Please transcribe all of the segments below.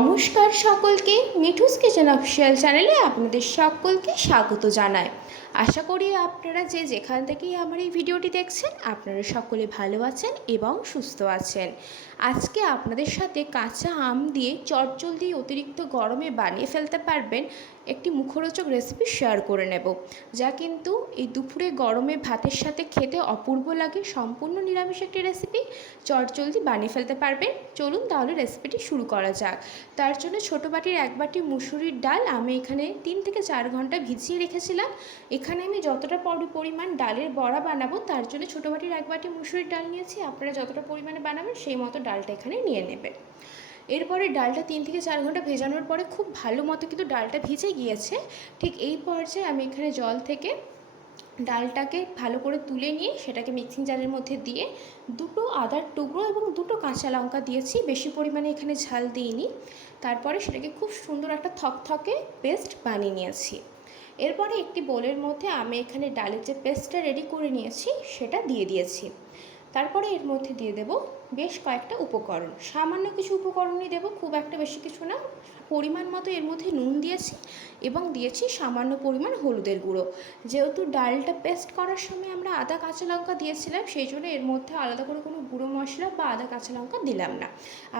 নমস্কার সকলকে, Mithu's kitchen official চ্যানেলে আপনাদের সকলকে স্বাগত জানাই। আশা করি আপনারা যে যেখান থেকেই আমার এই ভিডিওটি দেখছেন আপনারা সকলে ভালো আছেন এবং সুস্থ আছেন। আজকে আপনাদের সাথে কাঁচা আম দিয়ে চটজলদি অতিরিক্ত গরমে বানিয়ে ফেলতে পারবেন একটি মুখরোচক রেসিপি শেয়ার করে নেব, যা কিন্তু এই দুপুরে গরমে ভাতের সাথে খেতে অপূর্ব লাগে। সম্পূর্ণ নিরামিষ একটি রেসিপি, চটজলদি বানিয়ে ফেলতে পারবেন। চলুন তাহলে রেসিপিটি শুরু করা যাক। তার জন্য ছোটো বাটির 1 বাটি মুসুরির ডাল আমি এখানে 3 থেকে 4 ঘন্টা ভিজিয়ে রেখেছিলাম। এখানে আমি যতটা পরিমাণ ডালের বড়া বানাবো তার জন্য ছোটো বাটির 1 বাটি মুসুরির ডাল নিয়েছি। আপনারা যতটা পরিমাণে বানাবেন সেই মতো ডালটা এখানে নিয়ে নেবেন। এরপরে ডালটা 3 থেকে 4 ঘন্টা ভেজানোর পরে খুব ভালো মতো কিন্তু ডালটা ভিজে গিয়েছে। ঠিক এই পর্যায়ে আমি এখানে জল থেকে ডালটাকে ভালো করে তুলে নিয়ে সেটাকে মিক্সিং জারের মধ্যে দিয়ে 2টো আদার টুকরো এবং 2টো কাঁচা লঙ্কা দিয়েছি, বেশি পরিমাণে এখানে ঝাল দিইনি। তারপরে সেটাকে খুব সুন্দর একটা থকথকে পেস্ট বানিয়ে নিয়েছি। এরপরে একটি বোলের মধ্যে আমি এখানে ডালের যে পেস্টটা রেডি করে নিয়েছি সেটা দিয়ে দিয়েছি। তারপরে এর মধ্যে দিয়ে দেব বেশ কয়েকটা উপকরণ, সামান্য কিছু উপকরণই দেব, খুব একটা বেশি কিছু না। পরিমাণ মতো এর মধ্যে নুন দিয়েছি এবং দিয়েছি সামান্য পরিমাণ হলুদের গুঁড়ো। যেহেতু ডালটা পেস্ট করার সময় আমরা আদা কাঁচা লঙ্কা দিয়েছিলাম, সেই জন্য এর মধ্যে আলাদা করে কোনো গুঁড়ো মশলা বা আদা কাঁচা লঙ্কা দিলাম না।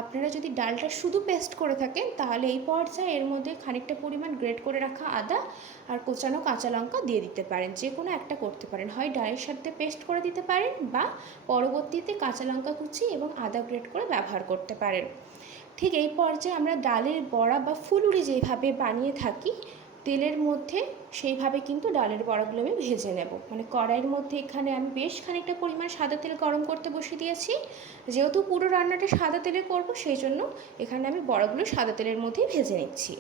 আপনারা যদি ডালটা শুধু পেস্ট করে থাকেন তাহলে এই পর্যায়ে এর মধ্যে খানিকটা পরিমাণ গ্রেট করে রাখা আদা আর কোচানো কাঁচা লঙ্কা দিয়ে দিতে পারেন। যে কোনো একটা করতে পারেন, হয় ডালের সাথে পেস্ট করে দিতে পারেন বা পরবর্তীতে কাঁচা লঙ্কা কুচি এবং আদা গ্রেট করে ব্যবহার করতে পারেন। ঠিক এই পর্যায়ে আমরা ডালের বড়া বা ফুলুরি যেভাবে বানিয়ে থাকি তেলের মধ্যে, সেইভাবে কিন্তু ডালের বড়াগুলো আমি ভেজে নেব। মানে কড়াইয়ের মধ্যে এখানে আমি বেশ খানিকটা পরিমাণ সাদা তেল গরম করতে বসিয়ে দিয়েছি। যেহেতু পুরো রান্নাটা সাদা তেলে করব সেই জন্য এখানে আমি বড়াগুলো সাদা তেলের মধ্যেই ভেজে নিচ্ছি।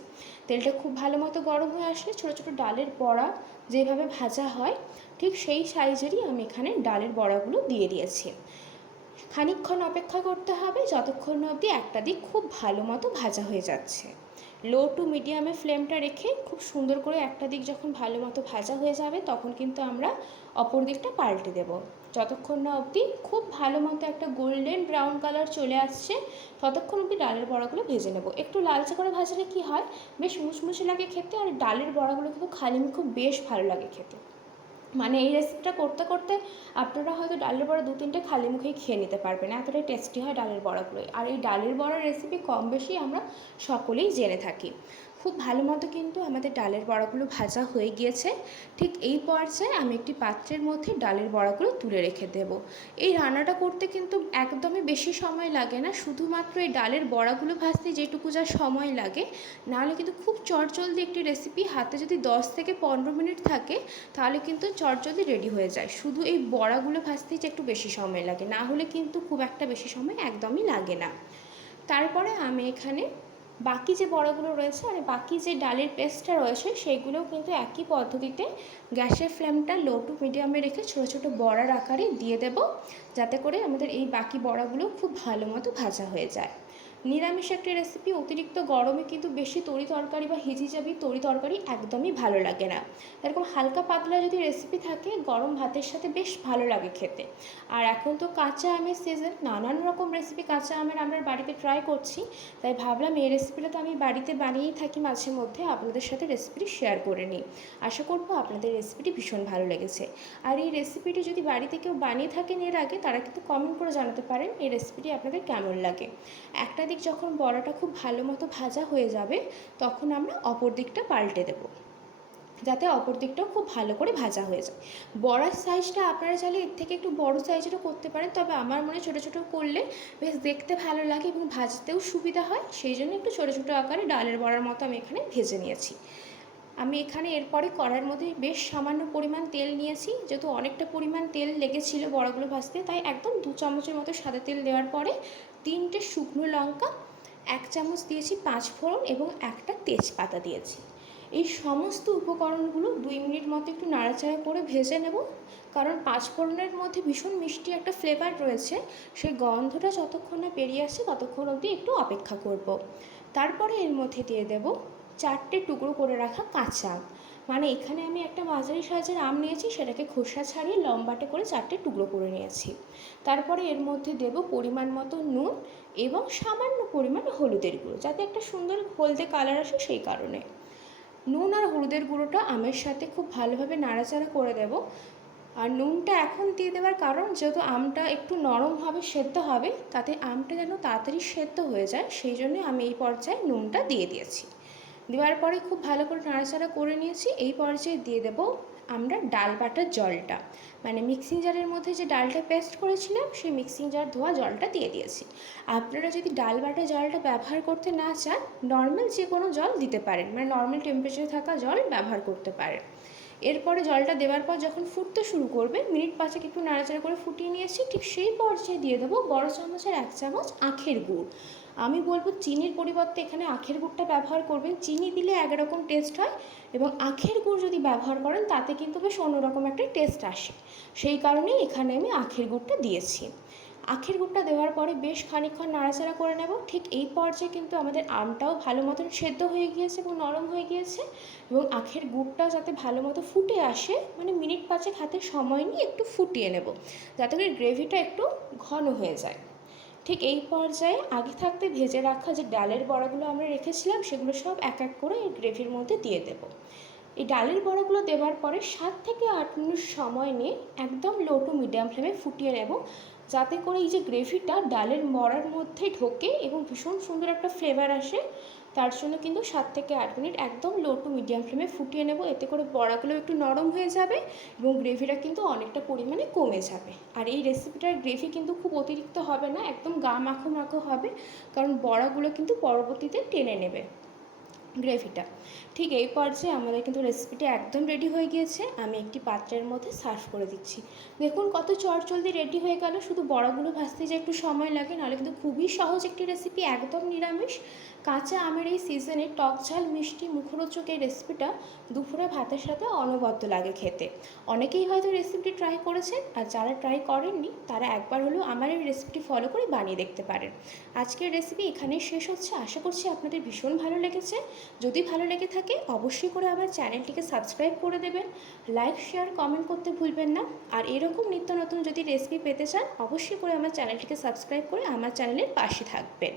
তেলটা খুব ভালো মতো গরম হয়ে আসলে ছোটো ছোটো ডালের বড়া যেভাবে ভাজা হয় ঠিক সেই সাইজেরই আমি এখানে ডালের বড়াগুলো দিয়ে দিয়েছি। খানিকক্ষণ অপেক্ষা করতে হবে যতক্ষণ অবধি একটা দিক খুব ভালো মতো ভাজা হয়ে যাচ্ছে। লো টু মিডিয়ামে ফ্লেমটা রেখে খুব সুন্দর করে একটা দিক যখন ভালো মতো ভাজা হয়ে যাবে তখন কিন্তু আমরা অপর দিকটা পাল্টে দেব। যতক্ষণ না অবধি খুব ভালো মতো একটা গোল্ডেন ব্রাউন কালার চলে আসছে ততক্ষণ অবধি ডালের বড়াগুলো ভেজে নেব। একটু লালচে করে ভাজলে কি হয়, বেশ মুচমুচে লাগে খেতে, আর ডালের বড়াগুলো কিন্তু খালি মুখে বেশ ভালো লাগে খেতে। মানে এই রেসিপিটা করতে করতে আপনারা হয়তো ডালের বড়া 2-3টে খালি মুখেই খেয়ে নিতে পারবেন, এতটাই টেস্টি হয় ডালের বড়াগুলোই। আর এই ডালের বড়ার রেসিপি কম বেশি আমরা সকলেই জেনে থাকি। খুব ভালো মতো কিন্তু আমাদের ডালের বড়াগুলো ভাজা হয়ে গিয়েছে। ঠিক এই পর্যায়ে আমি একটি পাত্রের মধ্যে ডালের বড়াগুলো তুলে রেখে দেব। এই রান্নাটা করতে কিন্তু একদমই বেশি সময় লাগে না, শুধুমাত্র এই ডালের বড়াগুলো ভাজতে যেটুকু যা সময় লাগে, নাহলে কিন্তু খুব চটজলদি একটি রেসিপি, হাতে যদি 10 থেকে 15 মিনিট থাকে তাহলে কিন্তু চটজলদি রেডি হয়ে যায়। শুধু এই বড়াগুলো ভাজতেই যে একটু বেশি সময় লাগে, না হলে কিন্তু খুব একটা বেশি সময় একদমই লাগে না। তারপরে আমি এখানে বাকি যে বড়াগুলো রয়েছে আর বাকি যে ডালের পেস্টটা রয়েছে সেইগুলোও কিন্তু একই পদ্ধতিতে গ্যাসের ফ্লেমটা লো টু মিডিয়ামে রেখে ছোটো ছোটো বড়ার আকারে দিয়ে দেব, যাতে করে আমাদের এই বাকি বড়াগুলো খুব ভালো মতো ভাজা হয়ে যায়। নিরামিষ একটি রেসিপি, অতিরিক্ত গরমে কিন্তু বেশি তরি তরকারি বা হিজিজাবি তরি তরকারি একদমই ভালো লাগে না। এরকম হালকা পাতলা যদি রেসিপি থাকে গরম ভাতের সাথে বেশ ভালো লাগে খেতে। আর এখন তো কাঁচা আমের সিজন, নানান রকম রেসিপি কাঁচা আমের আমরা বাড়িতে ট্রাই করছি, তাই ভাবলাম এই রেসিপিটা তো আমি বাড়িতে বানিয়েই থাকি মাঝে মধ্যে, আপনাদের সাথে রেসিপিটি শেয়ার করে নিই। আশা করবো আপনাদের রেসিপিটি ভীষণ ভালো লেগেছে। আর এই রেসিপিটি যদি বাড়িতে কেউ বানিয়ে থাকেন এর আগে, তারা কিন্তু কমেন্ট করে জানাতে পারেন এই রেসিপিটি আপনাদের কেমন লাগে। একটা দিক যখন বড়াটা খুব ভালো মতো ভাজা হয়ে যাবে তখন আমরা অপর দিকটা পাল্টে দেব, যাতে অপর দিকটাও খুব ভালো করে ভাজা হয়ে যায়। বড়ার সাইজটা আপনারা চাইলে এর থেকে একটু বড় সাইজেরও করতে পারেন, তবে আমার মনে ছোটো ছোটো করলে বেশ দেখতে ভালো লাগে এবং ভাজতেও সুবিধা হয়, সেই জন্য একটু ছোটো ছোটো আকারে ডালের বড়ার মতো আমি এখানে ভেজে নিয়েছি। আমি এখানে এরপরে কড়াইয়ের মধ্যে বেশ সামান্য পরিমাণ তেল নিয়েছি, যেহেতু অনেকটা পরিমাণ তেল লেগেছিল বড়াগুলো ভাজতে, তাই একদম 2 চামচের মতো সাদা তেল দেওয়ার পরে 3টে শুকনো লঙ্কা, 1 চামচ দিয়েছি 5 ফোড়ন এবং একটা তেজপাতা দিয়েছি। এই সমস্ত উপকরণগুলো 2 মিনিট মতো একটু নাড়াচাড়া করে ভেজে নেব, কারণ 5 ফোড়নের মধ্যে ভীষণ মিষ্টি একটা ফ্লেভার রয়েছে, সেই গন্ধটা যতক্ষণ না বেরিয়ে আসছে ততক্ষণ অবধি একটু অপেক্ষা করব। তারপরে এর মধ্যে দিয়ে দেব 4টে টুকরো করে রাখা কাঁচা আম। মানে এখানে আমি একটা মাঝারি সাইজের আম নিয়েছি, সেটাকে খোসা ছাড়িয়ে লম্বাটে করে 4টে টুকরো করে নিয়েছি। তারপরে এর মধ্যে দেব পরিমাণ মতো নুন এবং সামান্য পরিমাণ হলুদের গুঁড়ো, যাতে একটা সুন্দর হলদে কালার আসে সেই কারণে। নুন আর হলুদের গুঁড়োটা আমের সাথে খুব ভালোভাবে নাড়াচাড়া করে দেব। আর নুনটা এখন দিয়ে দেওয়ার কারণ, যেহেতু আমটা একটু নরমভাবে সেদ্ধ হবে, তাতে আমটা যেন তাড়াতাড়ি সেদ্ধ হয়ে যায়, সেই জন্য আমি এই পর্যায়ে নুনটা দিয়ে দিয়েছি। দেওয়ার পরে খুব ভালো করে নাড়াচাড়া করে নিয়েছি। এই পর্যায়ে দিয়ে দেব আমরা ডাল বাটার জলটা, মানে মিক্সিং জারের মধ্যে যে ডালটা পেস্ট করেছিলাম সেই মিক্সিং জার ধোয়া জলটা দিয়ে দিয়েছি। আপনারা যদি ডাল বাটা জলটা ব্যবহার করতে না চান, নর্মাল যে কোনো জল দিতে পারেন, মানে নর্মাল টেম্পারেচারে থাকা জল ব্যবহার করতে পারেন। এরপরে জলটা দেওয়ার পর যখন ফুটতে শুরু করবে, মিনিট 5 একটু নাড়াচাড়া করে ফুটিয়ে নিয়েছি, ঠিক সেই পর্যায়ে দিয়ে দেবো বড় চামচের 1 চামচ আখের গুড়। আমি বলবো চিনির পরিবর্তে এখানে আখের গুড়টা ব্যবহার করবেন। চিনি দিলে একরকম টেস্ট হয়, এবং আখের গুড় যদি ব্যবহার করেন তাতে কিন্তু বেশ অন্যরকম একটা টেস্ট আসে, সেই কারণেই এখানে আমি আখের গুড়টা দিয়েছি। আখের গুড়টা দেওয়ার পরে বেশ খানিকক্ষণ নাড়াচাড়া করে নেব। ঠিক এই পর্যায়ে কিন্তু আমাদের আমটাও ভালো মতন সেদ্ধ হয়ে গিয়েছে এবং নরম হয়ে গিয়েছে, এবং আখের গুড়টা যাতে ভালো মতো ফুটে আসে, মানে মিনিট 5 হাতে সময় নিয়ে একটু ফুটিয়ে নেব, যাতে করে গ্রেভিটা একটু ঘন হয়ে যায়। ঠিক এই পর্যায়ে আগে থাকতে ভেজে রাখা যে ডালের বড়াগুলো আমরা রেখেছিলাম, সেগুলো সব এক এক করে এই গ্রেভির মধ্যে দিয়ে দেব। এই ডালের বড়াগুলো দেওয়ার পরে 7 থেকে 8 মিনিট সময় নিয়ে একদম লো টু মিডিয়াম ফ্লেমে ফুটিয়ে নেব, যাতে করে এই যে গ্রেভিটা ডালের বড়ার মধ্যে ঢোকে এবং ভীষণ সুন্দর একটা ফ্লেভার আসে। তার জন্য কিন্তু 7 থেকে 8 মিনিট একদম লো টু মিডিয়াম ফ্লেমে ফুটিয়ে নেব, এতে করে বড়াগুলো একটু নরম হয়ে যাবে এবং গ্রেভিটা কিন্তু অনেকটা পরিমাণে কমে যাবে। আর এই রেসিপিটার গ্রেভি কিন্তু খুব অতিরিক্ত হবে না, একদম গা মাখো মাখো হবে, কারণ বড়াগুলো কিন্তু পরবর্তীতে টেনে নেবে গ্রেভিটা। ঠিক এই পর্যায়ে আমাদের কিন্তু রেসিপিটা একদম রেডি হয়ে গিয়েছে। আমি একটি পাত্রের মধ্যে সার্ভ করে দিচ্ছি। দেখুন কত চটজলদি রেডি হয়ে গেল, শুধু বড়াগুলো ভাজতে যে একটু সময় লাগে, নাহলে কিন্তু খুবই সহজ একটি রেসিপি, একদম নিরামিষ। কাঁচা আমের এই সিজনে টক ঝাল মিষ্টি মুখরোচক এই রেসিপিটা দুপুরে ভাতের সাথে অনবদ্য লাগে খেতে। অনেকেই হয়তো রেসিপিটি ট্রাই করেছেন, আর যারা ট্রাই করেননি তারা একবার হলেও আমার এই রেসিপিটি ফলো করে বানিয়ে দেখতে পারেন। আজকের রেসিপি এখানেই শেষ হচ্ছে। আশা করছি আপনাদের ভীষণ ভালো লেগেছে। যদি ভালো লেগে থাকে অবশ্যই করে আমার চ্যানেলটিকে সাবস্ক্রাইব করে দেবেন, লাইক শেয়ার কমেন্ট করতে ভুলবেন না। আর এরকম নিত্য নতুন যদি রেসিপি পেতে চান, অবশ্যই করে আমার চ্যানেলটিকে সাবস্ক্রাইব করে আমার চ্যানেলের পাশে থাকবেন।